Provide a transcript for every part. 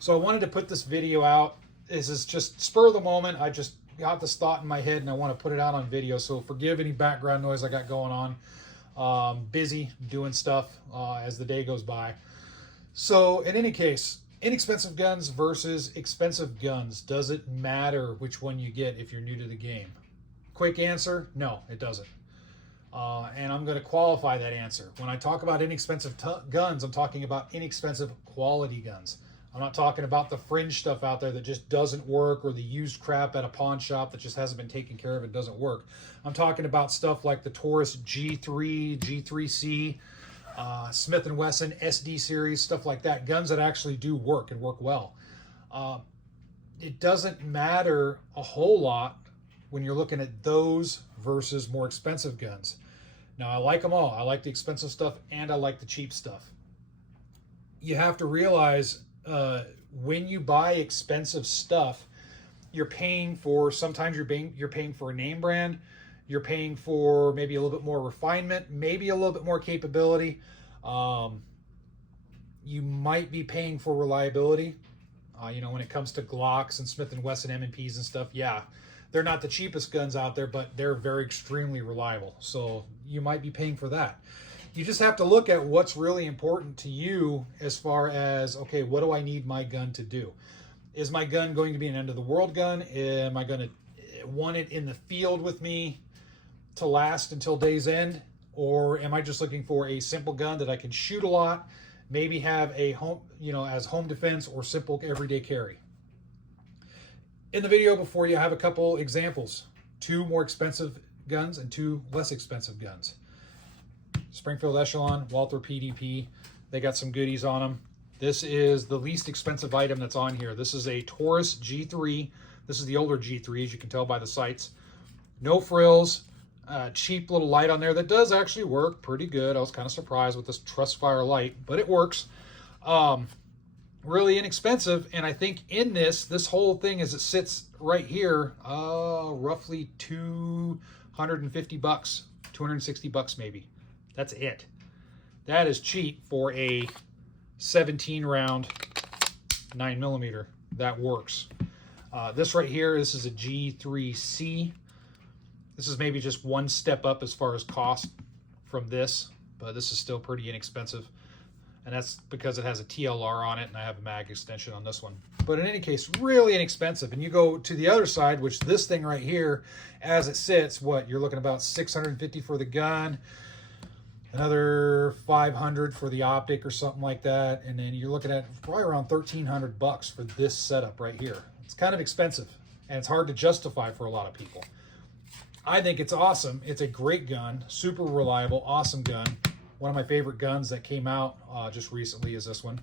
So I wanted to put this video out. This is just spur of the moment. I just got this thought in my head and I want to put it out on video. So forgive any background noise I got going on. Busy doing stuff as the day goes by. So in any case, inexpensive guns versus expensive guns. Does it matter which one you get if you're new to the game? Quick answer, no, it doesn't. And I'm going to qualify that answer. When I talk about inexpensive guns, I'm talking about inexpensive quality guns. I'm not talking about the fringe stuff out there that just doesn't work, or the used crap at a pawn shop that just hasn't been taken care of and doesn't work. I'm talking about stuff like the Taurus G3, G3C, Smith & Wesson SD series, stuff like that. Guns that actually do work and work well. It doesn't matter a whole lot when you're looking at those versus more expensive guns. Now, I like them all. I like the expensive stuff and I like the cheap stuff. You have to realize when you buy expensive stuff, you're paying for, sometimes you're paying for a name brand, you're paying for maybe a little bit more refinement, maybe a little bit more capability. You might be paying for reliability. When it comes to Glocks and Smith & Wesson M&Ps and stuff, yeah, they're not the cheapest guns out there, but they're very extremely reliable. So you might be paying for that. You just have to look at what's really important to you as far as, okay, what do I need my gun to do? Is my gun going to be an end of the world gun? Am I going to want it in the field with me to last until day's end? Or am I just looking for a simple gun that I can shoot a lot, maybe have a home, as home defense or simple everyday carry? In the video before you, I have a couple examples. 2 more expensive guns and 2 less expensive guns. Springfield Echelon, Walther PDP. They got some goodies on them. This is the least expensive item that's on here. This is a Taurus G3. This is the older G3, as you can tell by the sights. No frills, cheap little light on there that does actually work pretty good. I was kind of surprised with this Trustfire light, but it works. Really inexpensive, and I think in this whole thing, as it sits right here, roughly $250, $260 maybe. That's it. That is cheap for a 17 round 9mm. That works. This right here, this is a G3C. This is maybe just one step up as far as cost from this, but this is still pretty inexpensive. And that's because it has a TLR on it, and I have a mag extension on this one. But in any case, really inexpensive. And you go to the other side, which this thing right here, as it sits, you're looking about $650 for the gun, another $500 for the optic or something like that, and then you're looking at probably around $1,300 for this setup right here. It's kind of expensive, and it's hard to justify for a lot of people. I think it's awesome. It's a great gun, super reliable, awesome gun. One of my favorite guns that came out just recently is this one.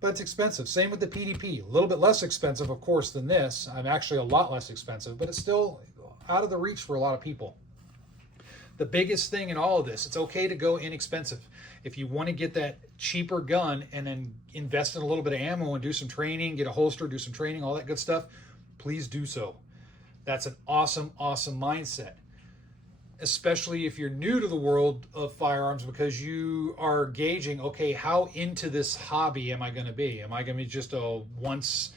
But it's expensive. Same with the PDP. A little bit less expensive, of course, than this. I'm actually a lot less expensive, but it's still out of the reach for a lot of people. The biggest thing in all of this, it's okay to go inexpensive. If you want to get that cheaper gun and then invest in a little bit of ammo and do some training, get a holster, do some training, all that good stuff, please do so. That's an awesome, awesome mindset. Especially if you're new to the world of firearms, because you are gauging, okay, how into this hobby am I going to be? Am I going to be just once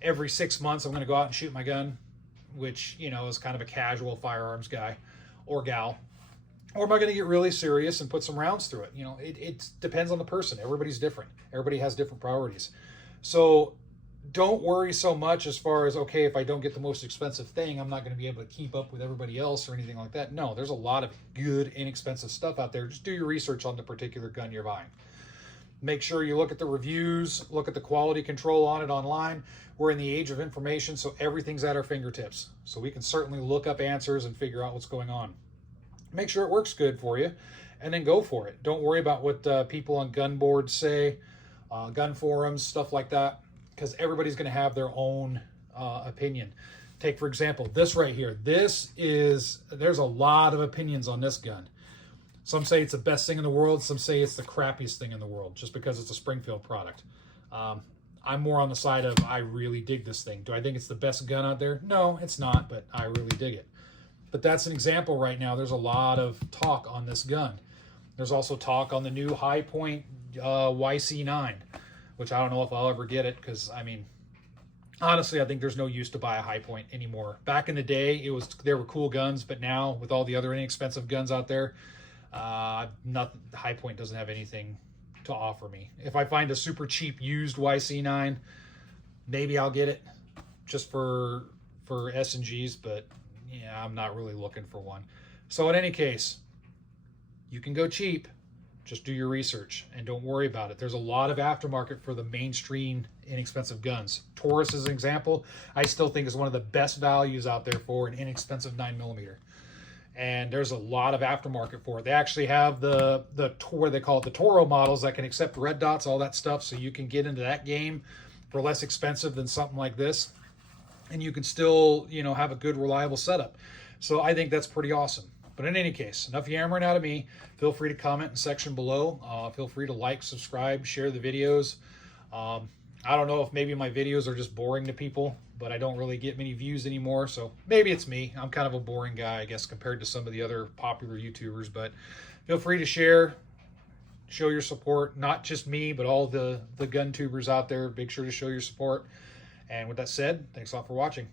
every 6 months I'm going to go out and shoot my gun, which, is kind of a casual firearms guy or gal? Or am I going to get really serious and put some rounds through it? It depends on the person. Everybody's different. Everybody has different priorities. So don't worry so much as far as, okay, if I don't get the most expensive thing, I'm not going to be able to keep up with everybody else or anything like that. No, there's a lot of good, inexpensive stuff out there. Just do your research on the particular gun you're buying. Make sure you look at the reviews, look at the quality control on it online. We're in the age of information, so everything's at our fingertips. So we can certainly look up answers and figure out what's going on. Make sure it works good for you, and then go for it. Don't worry about what people on gun boards say, gun forums, stuff like that, because everybody's going to have their own opinion. Take, for example, this right here. There's a lot of opinions on this gun. Some say it's the best thing in the world. Some say it's the crappiest thing in the world just because it's a Springfield product. I'm more on the side of, I really dig this thing. Do I think it's the best gun out there? No, it's not, but I really dig it. But that's an example right now. There's a lot of talk on this gun. There's also talk on the new High Point YC9. which I don't know if I'll ever get it, because I mean, honestly, I think there's no use to buy a High Point anymore. Back in the day, there were cool guns, but now with all the other inexpensive guns out there, High Point doesn't have anything to offer me. If I find a super cheap used YC9, maybe I'll get it just for S&Gs, but yeah, I'm not really looking for one. So in any case, you can go cheap. Just do your research and don't worry about it. There's a lot of aftermarket for the mainstream inexpensive guns. Taurus, as an example, I still think is one of the best values out there for an inexpensive 9mm. And there's a lot of aftermarket for it. They actually have what they call it, the Toro models that can accept red dots, all that stuff, so you can get into that game for less expensive than something like this. And you can still, you know, have a good, reliable setup. So I think that's pretty awesome. But in any case, enough yammering out of me. Feel free to comment in the section below. Feel free to like, subscribe, share the videos. I don't know if maybe my videos are just boring to people, but I don't really get many views anymore. So maybe it's me. I'm kind of a boring guy, I guess, compared to some of the other popular YouTubers. But feel free to share, show your support. Not just me, but all the gun tubers out there. Make sure to show your support. And with that said, thanks a lot for watching.